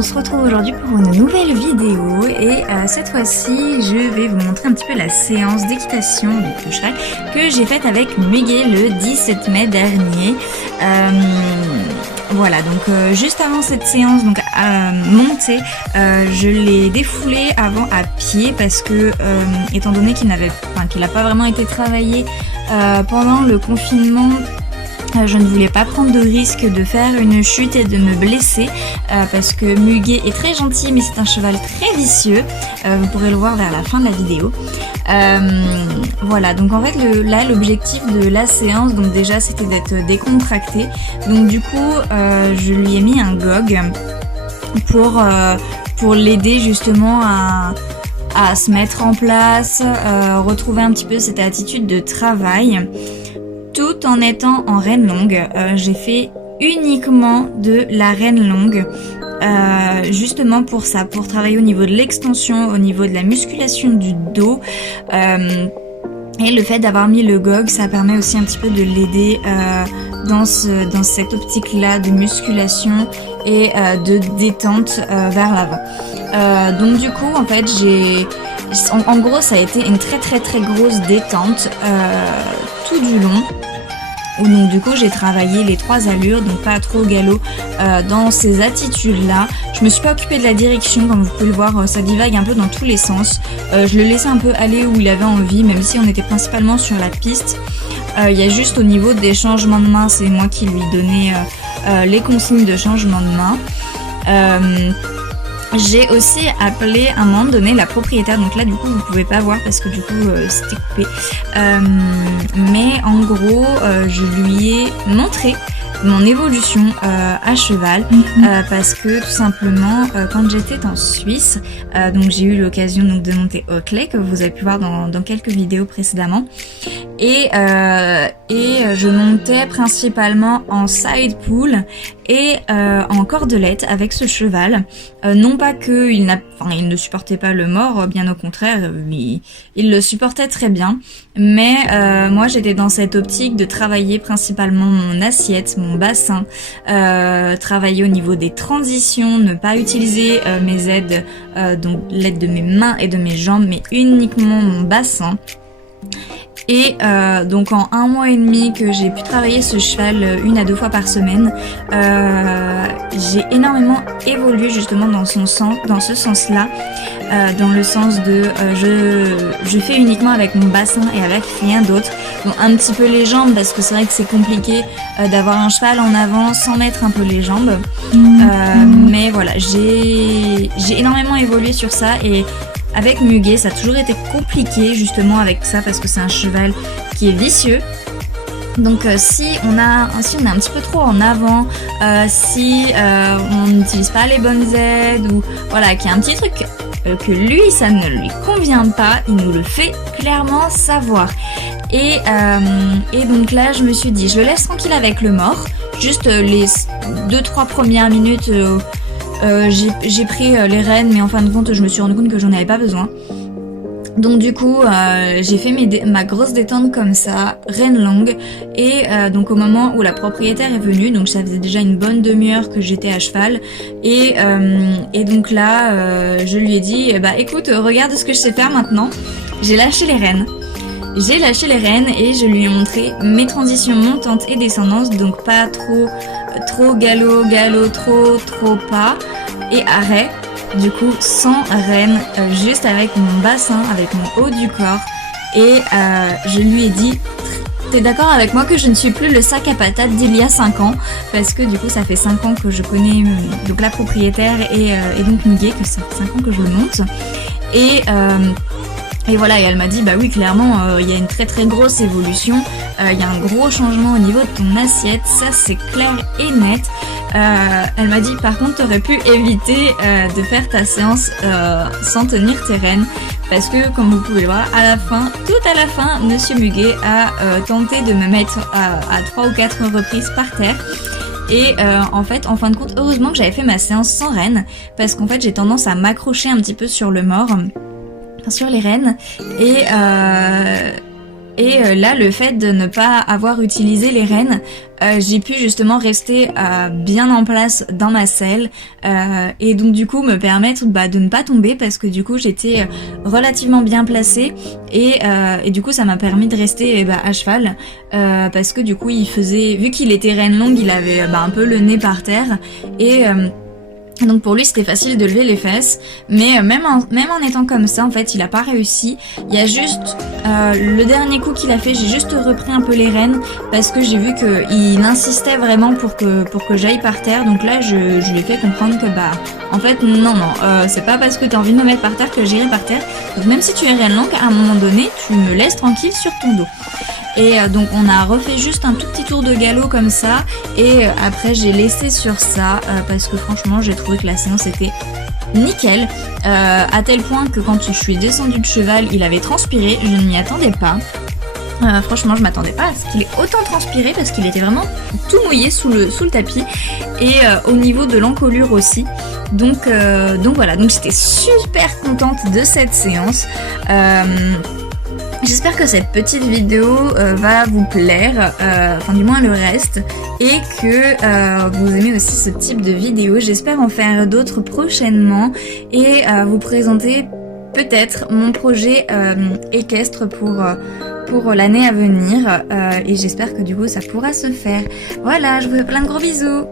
on se retrouve aujourd'hui pour une nouvelle vidéo et cette fois-ci je vais vous montrer un petit peu la séance d'équitation avec le cheval que j'ai faite avec Muguet le 17 mai dernier. Voilà, donc juste avant cette séance, donc montée, je l'ai défoulé avant à pied parce que étant donné qu'il n'a pas vraiment été travaillé pendant le confinement, je ne voulais pas prendre de risque de faire une chute et de me blesser parce que Muguet est très gentil mais c'est un cheval très vicieux, vous pourrez le voir vers la fin de la vidéo. Voilà, donc en fait là l'objectif de la séance, donc déjà c'était d'être décontracté, donc du coup je lui ai mis un gog pour l'aider justement à se mettre en place, retrouver un petit peu cette attitude de travail. Tout en étant en reine longue, j'ai fait uniquement de la reine longue, justement pour ça, pour travailler au niveau de l'extension, au niveau de la musculation du dos. Et le fait d'avoir mis le gog, ça permet aussi un petit peu de l'aider dans cette optique-là de musculation et de détente vers l'avant. Donc du coup, en fait, en gros, ça a été une très grosse détente tout du long. Donc du coup j'ai travaillé les 3 allures, donc pas trop au galop dans ces attitudes-là. Je me suis pas occupée de la direction, comme vous pouvez le voir, ça divague un peu dans tous les sens. Je le laissais un peu aller où il avait envie, même si on était principalement sur la piste. Il y a juste au niveau des changements de main, c'est moi qui lui donnais les consignes de changement de main. J'ai aussi appelé à un moment donné la propriétaire, donc là du coup vous pouvez pas voir parce que du coup c'était coupé, mais en gros je lui ai montré mon évolution à cheval parce que tout simplement quand j'étais en Suisse, donc j'ai eu l'occasion donc de monter Oakley que vous avez pu voir dans quelques vidéos précédemment, et je montais principalement en side pull et en cordelette avec ce cheval. Non pas que il ne supportait pas le mort, bien au contraire, il le supportait très bien, mais moi j'étais dans cette optique de travailler principalement mon assiette, mon bassin, travailler au niveau des transitions, ne pas utiliser mes aides, donc l'aide de mes mains et de mes jambes, mais uniquement mon bassin. Et donc en 1 mois et demi que j'ai pu travailler ce cheval 1 à 2 fois par semaine, j'ai énormément évolué justement dans ce sens-là, dans le sens de je fais uniquement avec mon bassin et avec rien d'autre. Donc un petit peu les jambes parce que c'est vrai que c'est compliqué d'avoir un cheval en avant sans mettre un peu les jambes. Mais voilà, j'ai énormément évolué sur ça, et avec Muguet, ça a toujours été compliqué justement avec ça parce que c'est un cheval qui est vicieux. Donc si on est un petit peu trop en avant, si on n'utilise pas les bonnes aides, ou voilà, qu'il y a un petit truc que lui ça ne lui convient pas, il nous le fait clairement savoir. Et donc là je me suis dit, je le laisse tranquille avec le mort, juste les 2-3 premières minutes. J'ai pris les rênes, mais en fin de compte je me suis rendu compte que j'en avais pas besoin. Donc du coup j'ai fait ma grosse détente comme ça, reine longue, et donc au moment où la propriétaire est venue, donc ça faisait déjà une bonne demi-heure que j'étais à cheval, et donc là je lui ai dit écoute, regarde ce que je sais faire maintenant. J'ai lâché les rênes. Et je lui ai montré mes transitions montantes et descendantes, donc pas trop galop, trop pas, et arrêt, du coup sans rêne, juste avec mon bassin, avec mon haut du corps. Et je lui ai dit, t'es d'accord avec moi que je ne suis plus le sac à patates d'il y a 5 ans, parce que du coup ça fait 5 ans que je connais donc la propriétaire et donc Muguet, que ça fait 5 ans que je le monte, et voilà, et elle m'a dit bah oui, clairement il y a une très grosse évolution, il y a un gros changement au niveau de ton assiette, ça c'est clair et net. Elle m'a dit par contre t'aurais pu éviter de faire ta séance sans tenir tes rênes, parce que comme vous pouvez le voir tout à la fin, Monsieur Muguet a tenté de me mettre à 3 ou 4 reprises par terre. Et en fin de compte, heureusement que j'avais fait ma séance sans rênes, parce qu'en fait j'ai tendance à m'accrocher un petit peu sur le mort, sur les rênes, Et là, le fait de ne pas avoir utilisé les rênes, j'ai pu justement rester bien en place dans ma selle et donc du coup me permettre de ne pas tomber parce que du coup j'étais relativement bien placée et du coup ça m'a permis de rester à cheval parce que du coup il faisait, vu qu'il était reine longue, il avait un peu le nez par terre et donc pour lui c'était facile de lever les fesses, mais même en étant comme ça en fait il a pas réussi. Il y a juste le dernier coup qu'il a fait, j'ai juste repris un peu les rênes parce que j'ai vu qu'il insistait vraiment pour que j'aille par terre. Donc là je lui ai fait comprendre que en fait non c'est pas parce que t'as envie de me mettre par terre que j'irai par terre. Donc même si tu es reine longue, à un moment donné tu me laisses tranquille sur ton dos. Et donc on a refait juste un tout petit tour de galop comme ça et après j'ai laissé sur ça parce que franchement j'ai trouvé que la séance était nickel à tel point que quand je suis descendue de cheval il avait transpiré, je ne m'y attendais pas. Franchement je m'attendais pas à ce qu'il ait autant transpiré parce qu'il était vraiment tout mouillé sous le tapis et au niveau de l'encolure aussi. Donc voilà, donc j'étais super contente de cette séance. J'espère que cette petite vidéo va vous plaire, enfin du moins le reste, et que vous aimez aussi ce type de vidéo. J'espère en faire d'autres prochainement et vous présenter peut-être mon projet équestre pour l'année à venir et j'espère que du coup ça pourra se faire. Voilà, je vous fais plein de gros bisous.